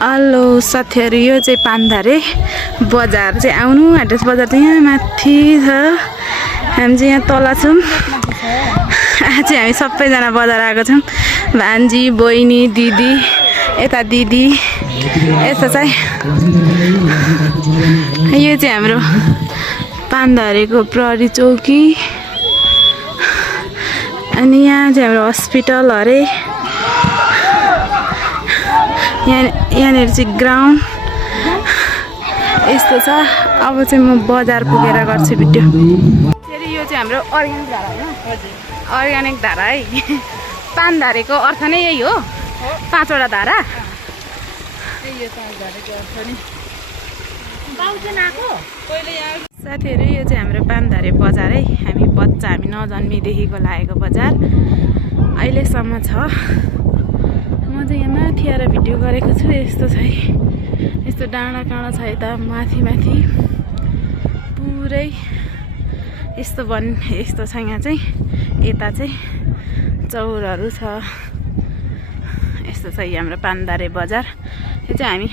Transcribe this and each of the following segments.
Hello साथीहरु, यो चाहिँ पान्धारे बजार चाहिँ आउनु। एड्रेस बजार चाहिँ यहाँ माथि छ, हामी चाहिँ यहाँ तल छौँ। आज चाहिँ हामी सबैजना बजार आएको छौँ, भान्जी, बहिनी, दिदी, यता दिदी, यस्तो चाहिँ यो चाहिँ हाम्रो पान्धारेको प्रहरी चौकी। अनि यहाँ चाहिँ हाम्रो हस्पिटल अरे, यहाँनिर चाहिँ ग्राउन्ड यस्तो छ। अब चाहिँ म बजार पुगेर गर्छु भिडियो। फेरि यो चाहिँ हाम्रो अर्ग्यानिक धारा होइन? हजुर, अर्ग्यानिक धारा है। पान्धारेको अर्थ नै यही हो, 5वटा धारा। साथीहरू, यो चाहिँ हाम्रो पान्धारे बजार है। हामी नजन्मेदेखिको लागेको बजार अहिलेसम्म छ। म चाहिँ यहाँ माथि आएर भिडियो गरेको छु। यस्तो छ है, यस्तो डाँडा काँडा छ यता माथि माथि पुरै यस्तो छ। यहाँ चाहिँ यता चाहिँ चौरहरू छ। यस्तो छ हाम्रो पान्धारे बजार। यो चाहिँ हामी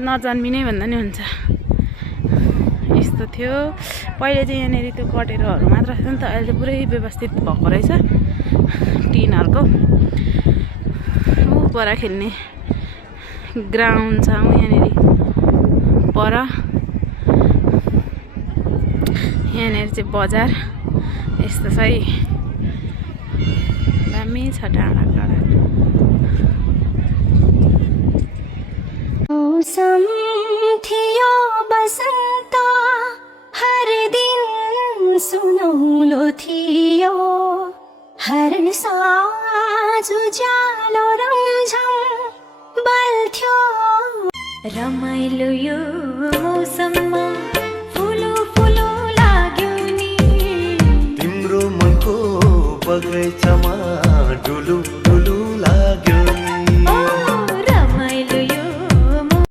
नजन्मिनै भन्दा नि हुन्छ, यस्तो थियो पहिले चाहिँ। यहाँनिर त्यो कटेरोहरू मात्र थियो नि त, अहिले पुरै व्यवस्थित भएको रहेछ टिनहरूको। पर खेल्ने ग्राउन्ड छ यहाँनिर पर। यहाँनिर चाहिँ बजार यस्तो छ है, दामी छ डाँडा काँडा। मौसम थियो बसन्त, हर दिन सुनौलो थियो, हर साँझ उज्यालो रम्झम बल्थ्यो। रमाइलो यो मौसममा फुलो फुलो लाग्यो नि, तिम्रो मनको बगैँचामा डुलु